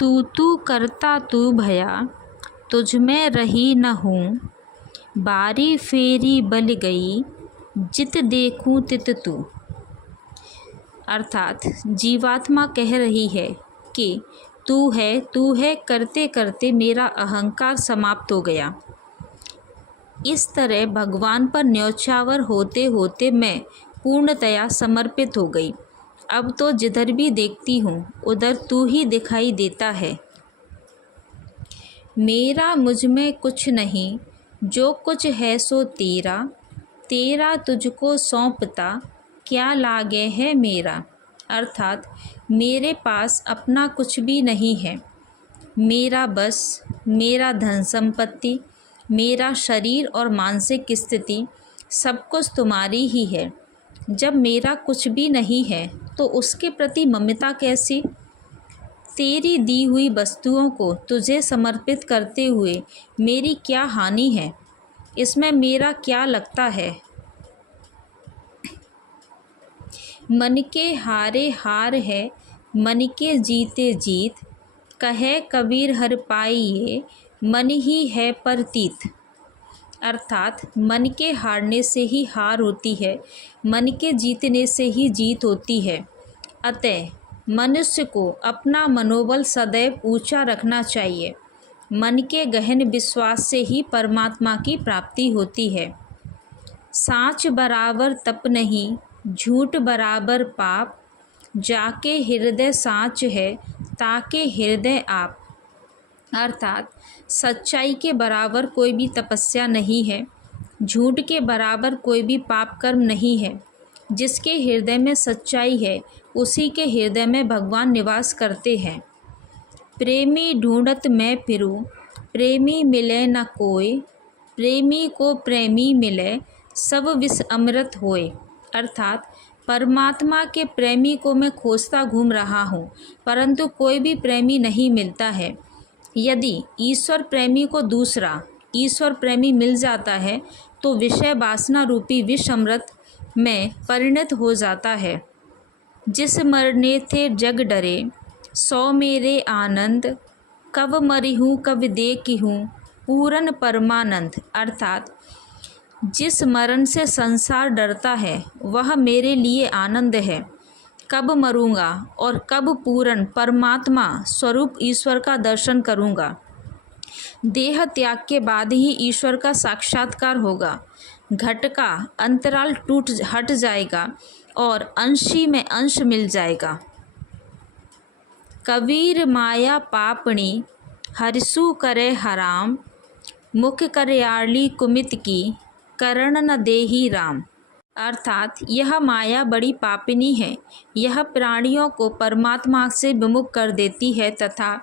तू करता तू भया, तुझ में रही न हूँ। बारी फेरी बल गई, जित देखूं तित तू। अर्थात जीवात्मा कह रही है कि तू है करते करते मेरा अहंकार समाप्त हो गया। इस तरह भगवान पर न्यौछावर होते होते मैं पूर्णतया समर्पित हो गई। अब तो जिधर भी देखती हूँ उधर तू ही दिखाई देता है। मेरा मुझ में कुछ नहीं, जो कुछ है सो तेरा। तेरा तुझको सौंपता, क्या लागे है मेरा। अर्थात मेरे पास अपना कुछ भी नहीं है। मेरा बस, मेरा धन संपत्ति, मेरा शरीर और मानसिक स्थिति सब कुछ तुम्हारी ही है। जब मेरा कुछ भी नहीं है तो उसके प्रति ममता कैसी। तेरी दी हुई वस्तुओं को तुझे समर्पित करते हुए मेरी क्या हानि है, इसमें मेरा क्या लगता है। मन के हारे हार है, मन के जीते जीत। कहे कबीर हर पाइए, मन ही है परतीत। अर्थात मन के हारने से ही हार होती है, मन के जीतने से ही जीत होती है। अतः मनुष्य को अपना मनोबल सदैव ऊंचा रखना चाहिए। मन के गहन विश्वास से ही परमात्मा की प्राप्ति होती है। साँच बराबर तप नहीं, झूठ बराबर पाप। जाके हृदय साँच है, ताके हृदय आप। अर्थात सच्चाई के बराबर कोई भी तपस्या नहीं है, झूठ के बराबर कोई भी पाप कर्म नहीं है। जिसके हृदय में सच्चाई है उसी के हृदय में भगवान निवास करते हैं। प्रेमी ढूंढत मैं फिरूं, प्रेमी मिले न कोय। प्रेमी को प्रेमी मिले, सब विष अमृत होए। अर्थात परमात्मा के प्रेमी को मैं खोजता घूम रहा हूँ, परंतु कोई भी प्रेमी नहीं मिलता है। यदि ईश्वर प्रेमी को दूसरा ईश्वर प्रेमी मिल जाता है तो विषय वासना रूपी विष अमृत में परिणत हो जाता है। जिस मरने थे जग डरे, सो मेरे आनंद। कब मरी हूँ कब देखी हूँ, पूरन परमानंद। अर्थात जिस मरण से संसार डरता है वह मेरे लिए आनंद है। कब मरूंगा और कब पूर्ण परमात्मा स्वरूप ईश्वर का दर्शन करूंगा। देह त्याग के बाद ही ईश्वर का साक्षात्कार होगा। घट का अंतराल हट जाएगा और अंशी में अंश मिल जाएगा। कबीर माया पापणी, हरिसु करे हराम। मुख करयाली कुमित की, करण न देही राम। अर्थात यह माया बड़ी पापिनी है। यह प्राणियों को परमात्मा से विमुख कर देती है तथा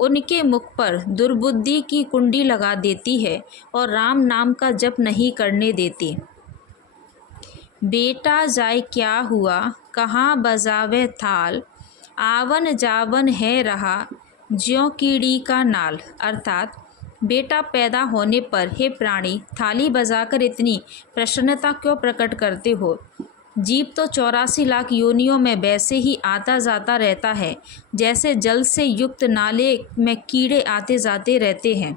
उनके मुख पर दुर्बुद्धि की कुंडी लगा देती है और राम नाम का जप नहीं करने देती। बेटा जाए क्या हुआ, कहाँ बजावे थाल। आवन जावन है रहा, ज्यों कीड़ी का नाल। अर्थात बेटा पैदा होने पर हे प्राणी, थाली बजाकर इतनी प्रसन्नता क्यों प्रकट करते हो। जीव तो 84 लाख योनियों में वैसे ही आता जाता रहता है जैसे जल से युक्त नाले में कीड़े आते जाते रहते हैं।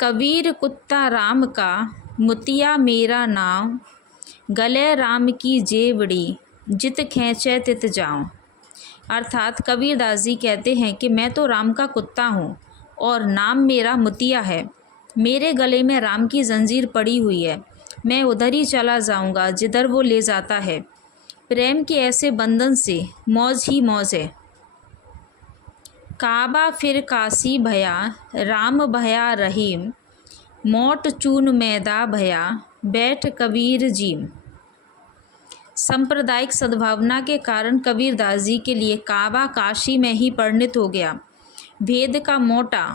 कबीर कुत्ता राम का, मुतिया मेरा नाम। गले राम की जेवड़ी, जित खींचे तित जाऊं। अर्थात कबीरदास जी कहते हैं कि मैं तो राम का कुत्ता हूँ और नाम मेरा मुतिया है। मेरे गले में राम की जंजीर पड़ी हुई है, मैं उधर ही चला जाऊंगा जिधर वो ले जाता है। प्रेम के ऐसे बंधन से मौज ही मौज है। काबा फिर काशी भया, राम भया रहीम। मोट चून मैदा भया, बैठ कबीर जीम। सांप्रदायिक सद्भावना के कारण कबीरदास जी के लिए काबा काशी में ही परिणत हो गया। भेद का मोटा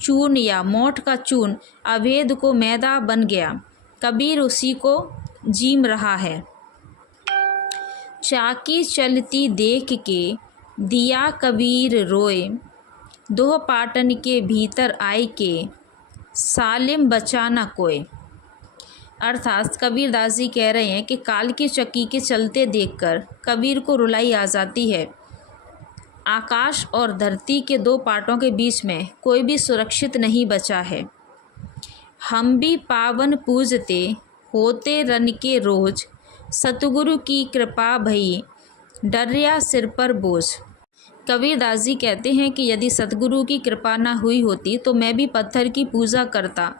चून या मोट का चून अभेद को मैदा बन गया। कबीर उसी को जीम रहा है। चाकी चलती देख के, दिया कबीर रोए। दोह पाटन के भीतर आए के, सालिम बचा न कोय। अर्थात कबीरदास जी कह रहे हैं कि काल की चक्की के चलते देखकर कबीर को रुलाई आ जाती है। आकाश और धरती के दो पार्टों के बीच में कोई भी सुरक्षित नहीं बचा है। हम भी पावन पूजते होते रन के रोज, सतगुरु की कृपा भई डरिया सिर पर बोझ। कबीरदास जी कहते हैं कि यदि सतगुरु की कृपा न हुई होती तो मैं भी पत्थर की पूजा करता,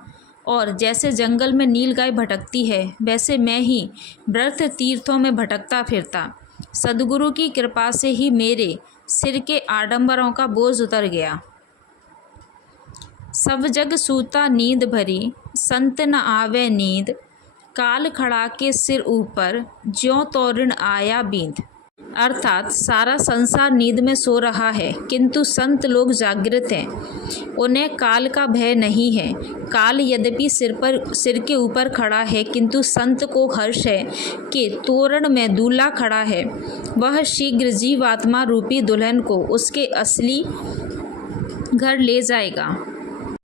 और जैसे जंगल में नीलगाय भटकती है वैसे मैं ही व्रत तीर्थों में भटकता फिरता। सद्गुरु की कृपा से ही मेरे सिर के आडंबरों का बोझ उतर गया। सब जग सूता नींद भरी, संत न आवे नींद, काल खड़ा के सिर ऊपर ज्यों तोरण आया बींद। अर्थात सारा संसार नींद में सो रहा है किंतु संत लोग जागृत हैं, उन्हें काल का भय नहीं है। काल यद्यपि सिर के ऊपर खड़ा है किंतु संत को हर्ष है कि तोरण में दूल्हा खड़ा है, वह शीघ्र जीवात्मा रूपी दुल्हन को उसके असली घर ले जाएगा।